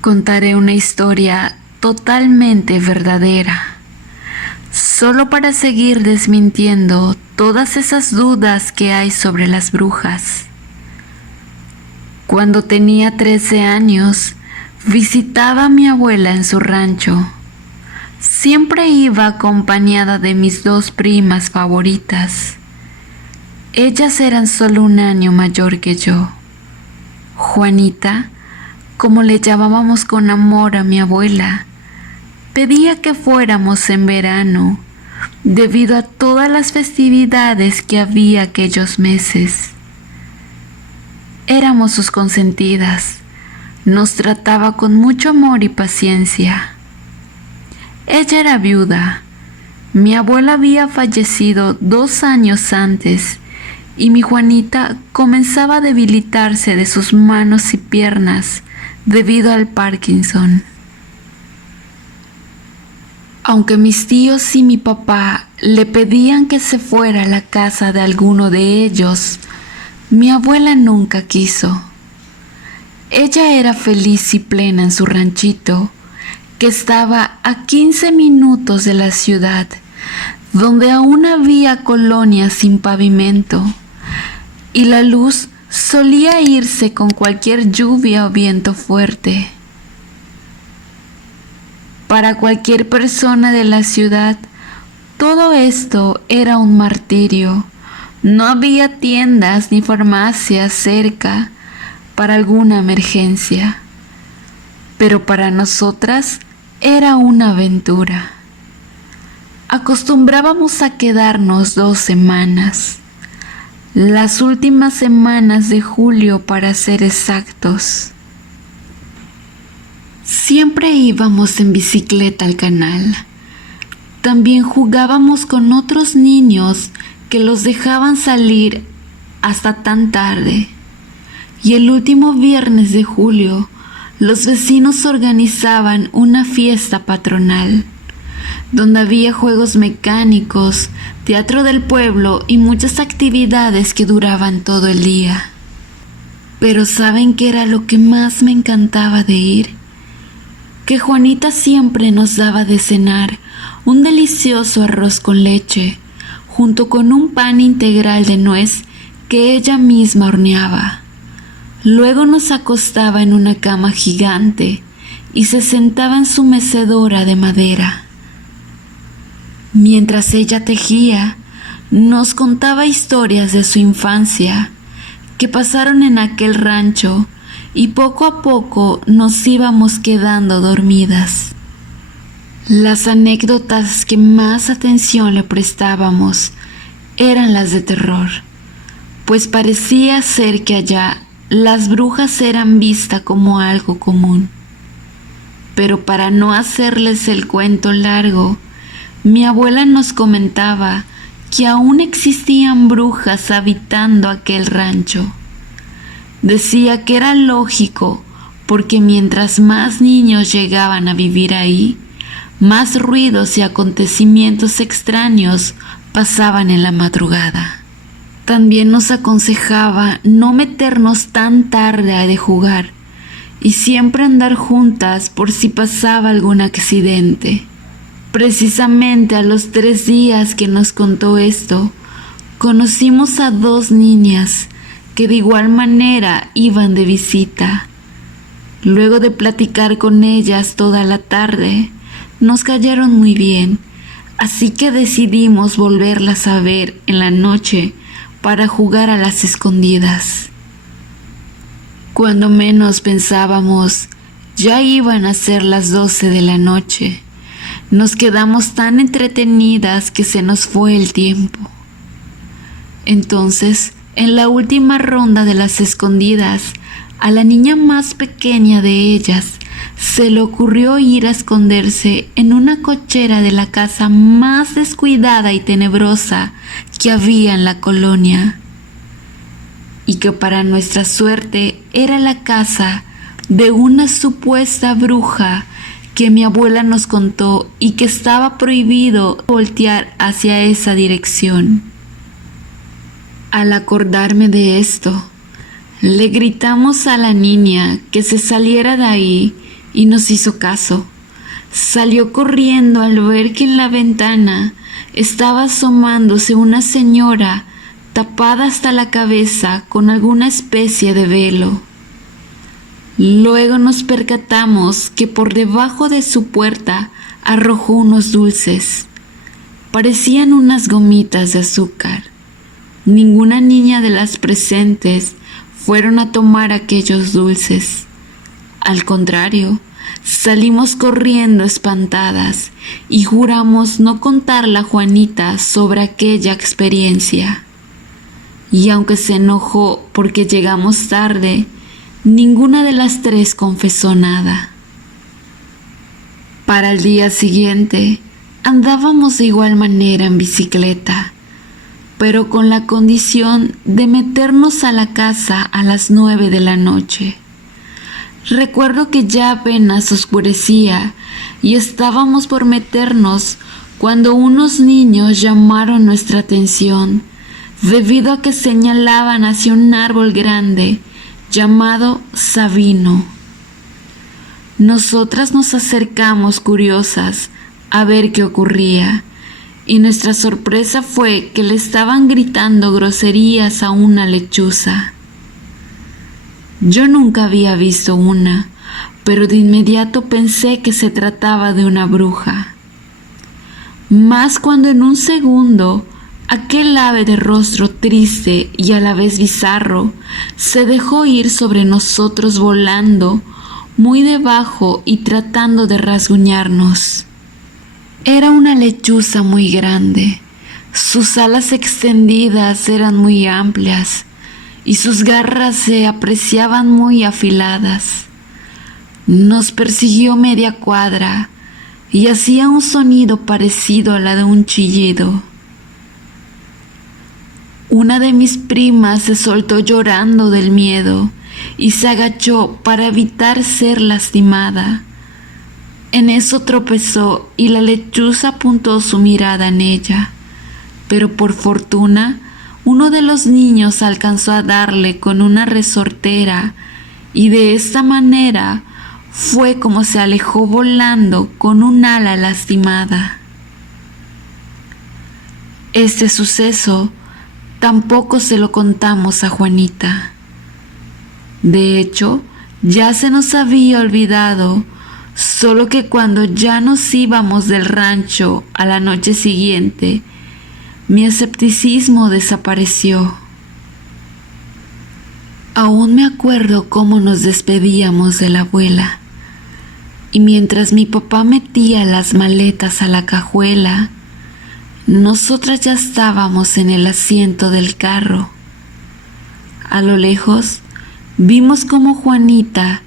Contaré una historia totalmente verdadera, solo para seguir desmintiendo todas esas dudas que hay sobre las brujas. Cuando tenía 13 años, visitaba a mi abuela en su rancho. Siempre iba acompañada de mis dos primas favoritas. Ellas eran solo un año mayor que yo. Juanita, como le llamábamos con amor a mi abuela, pedía que fuéramos en verano, debido a todas las festividades que había aquellos meses. Éramos sus consentidas, nos trataba con mucho amor y paciencia. Ella era viuda. Mi abuela había fallecido 2 años antes y mi Juanita comenzaba a debilitarse de sus manos y piernas debido al Parkinson. Aunque mis tíos y mi papá le pedían que se fuera a la casa de alguno de ellos, mi abuela nunca quiso. Ella era feliz y plena en su ranchito, que estaba a 15 minutos de la ciudad, donde aún había colonias sin pavimento, y la luz solía irse con cualquier lluvia o viento fuerte. Para cualquier persona de la ciudad, todo esto era un martirio. No había tiendas ni farmacias cerca para alguna emergencia, pero para nosotras era una aventura. Acostumbrábamos a quedarnos 2 semanas, las últimas semanas de julio para ser exactos. Siempre íbamos en bicicleta al canal. También jugábamos con otros niños que los dejaban salir hasta tan tarde. Y el último viernes de julio, los vecinos organizaban una fiesta patronal, donde había juegos mecánicos, teatro del pueblo y muchas actividades que duraban todo el día. Pero ¿saben qué era lo que más me encantaba de ir? Que Juanita siempre nos daba de cenar un delicioso arroz con leche, junto con un pan integral de nuez que ella misma horneaba. Luego nos acostaba en una cama gigante y se sentaba en su mecedora de madera. Mientras ella tejía, nos contaba historias de su infancia que pasaron en aquel rancho, y poco a poco nos íbamos quedando dormidas. Las anécdotas que más atención le prestábamos eran las de terror, pues parecía ser que allá las brujas eran vistas como algo común. Pero para no hacerles el cuento largo, mi abuela nos comentaba que aún existían brujas habitando aquel rancho. Decía que era lógico, porque mientras más niños llegaban a vivir ahí, más ruidos y acontecimientos extraños pasaban en la madrugada. También nos aconsejaba no meternos tan tarde a de jugar y siempre andar juntas por si pasaba algún accidente. Precisamente a los 3 días que nos contó esto, conocimos a 2 niñas que de igual manera iban de visita. Luego de platicar con ellas toda la tarde, nos cayeron muy bien, así que decidimos volverlas a ver en la noche para jugar a las escondidas. Cuando menos pensábamos, ya iban a ser las 12 de la noche. Nos quedamos tan entretenidas que se nos fue el tiempo. Entonces, en la última ronda de las escondidas, a la niña más pequeña de ellas se le ocurrió ir a esconderse en una cochera de la casa más descuidada y tenebrosa que había en la colonia, y que para nuestra suerte era la casa de una supuesta bruja que mi abuela nos contó y que estaba prohibido voltear hacia esa dirección. Al acordarme de esto, le gritamos a la niña que se saliera de ahí y nos hizo caso. Salió corriendo al ver que en la ventana estaba asomándose una señora tapada hasta la cabeza con alguna especie de velo. Luego nos percatamos que por debajo de su puerta arrojó unos dulces. Parecían unas gomitas de azúcar. Ninguna niña de las presentes fueron a tomar aquellos dulces. Al contrario, salimos corriendo espantadas y juramos no contarle a Juanita sobre aquella experiencia. Y aunque se enojó porque llegamos tarde, ninguna de las tres confesó nada. Para el día siguiente, andábamos de igual manera en bicicleta, pero con la condición de meternos a la casa a las 9 de la noche. Recuerdo que ya apenas oscurecía y estábamos por meternos cuando unos niños llamaron nuestra atención debido a que señalaban hacia un árbol grande llamado Sabino. Nosotras nos acercamos curiosas a ver qué ocurría, y nuestra sorpresa fue que le estaban gritando groserías a una lechuza. Yo nunca había visto una, pero de inmediato pensé que se trataba de una bruja. Más cuando en un segundo aquel ave de rostro triste y a la vez bizarro se dejó ir sobre nosotros volando muy debajo y tratando de rasguñarnos. Era una lechuza muy grande. Sus alas extendidas eran muy amplias y sus garras se apreciaban muy afiladas. Nos persiguió media cuadra y hacía un sonido parecido a la de un chillido. Una de mis primas se soltó llorando del miedo y se agachó para evitar ser lastimada. En eso tropezó y la lechuza apuntó su mirada en ella, pero por fortuna uno de los niños alcanzó a darle con una resortera y de esta manera fue como se alejó volando con un ala lastimada. Este suceso tampoco se lo contamos a Juanita. De hecho, ya se nos había olvidado, solo que cuando ya nos íbamos del rancho a la noche siguiente, mi escepticismo desapareció. Aún me acuerdo cómo nos despedíamos de la abuela, y mientras mi papá metía las maletas a la cajuela, nosotras ya estábamos en el asiento del carro. A lo lejos, vimos cómo Juanita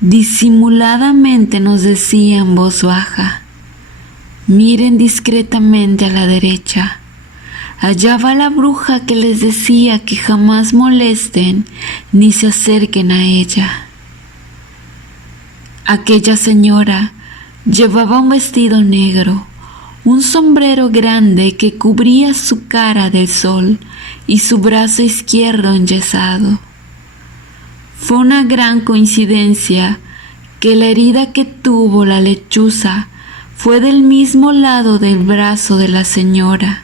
disimuladamente nos decía en voz baja: miren discretamente a la derecha. Allá va la bruja que les decía que jamás molesten ni se acerquen a ella. Aquella señora llevaba un vestido negro, un sombrero grande que cubría su cara del sol y su brazo izquierdo enyesado. Fue una gran coincidencia que la herida que tuvo la lechuza fue del mismo lado del brazo de la señora.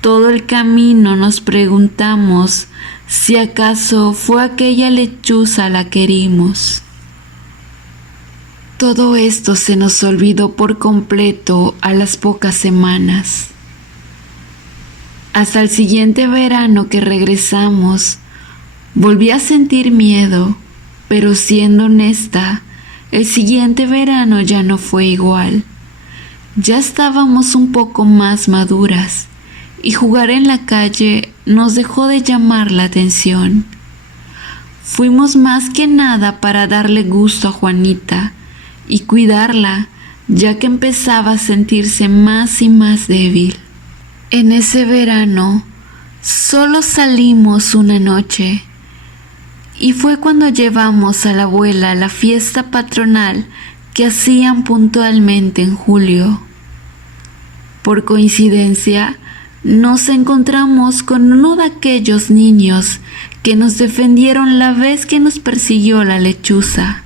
Todo el camino nos preguntamos si acaso fue aquella lechuza la que herimos. Todo esto se nos olvidó por completo a las pocas semanas. Hasta el siguiente verano que regresamos, volví a sentir miedo, pero siendo honesta, el siguiente verano ya no fue igual. Ya estábamos un poco más maduras y jugar en la calle nos dejó de llamar la atención. Fuimos más que nada para darle gusto a Juanita y cuidarla, ya que empezaba a sentirse más y más débil. En ese verano solo salimos una noche y fue cuando llevamos a la abuela a la fiesta patronal que hacían puntualmente en julio. Por coincidencia, nos encontramos con uno de aquellos niños que nos defendieron la vez que nos persiguió la lechuza.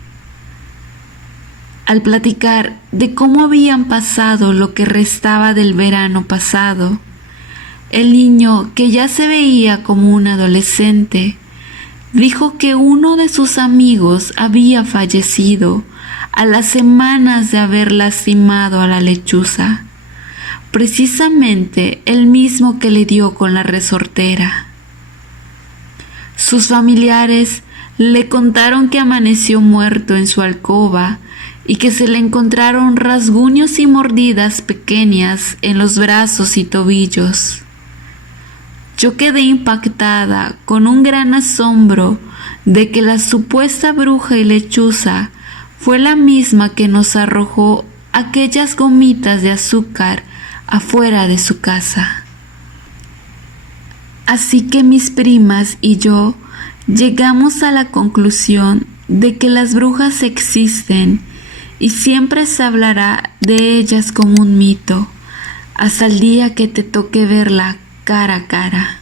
Al platicar de cómo habían pasado lo que restaba del verano pasado, el niño, que ya se veía como un adolescente, dijo que uno de sus amigos había fallecido a las semanas de haber lastimado a la lechuza, precisamente el mismo que le dio con la resortera. Sus familiares le contaron que amaneció muerto en su alcoba y que se le encontraron rasguños y mordidas pequeñas en los brazos y tobillos. Yo quedé impactada con un gran asombro de que la supuesta bruja y lechuza fue la misma que nos arrojó aquellas gomitas de azúcar afuera de su casa. Así que mis primas y yo llegamos a la conclusión de que las brujas existen y siempre se hablará de ellas como un mito, hasta el día que te toque verla cara a cara.